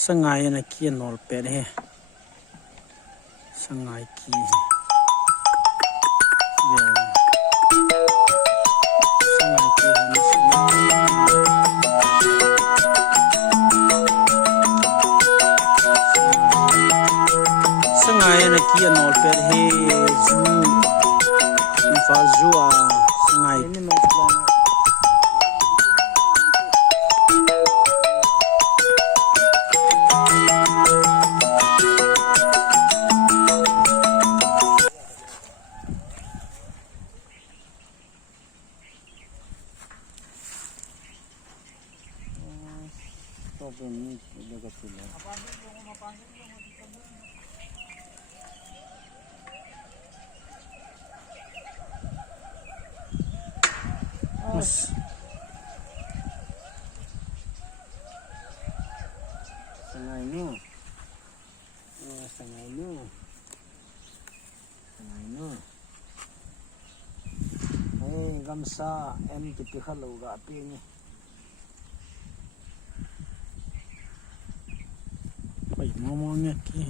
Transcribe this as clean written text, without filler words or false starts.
sangai na ki nol per he sangai ki sangai na ki nol per he zu fa zu a sangai sangai nu hey gamsa em ti pi khalo ga pe ni pai mo mo nya ki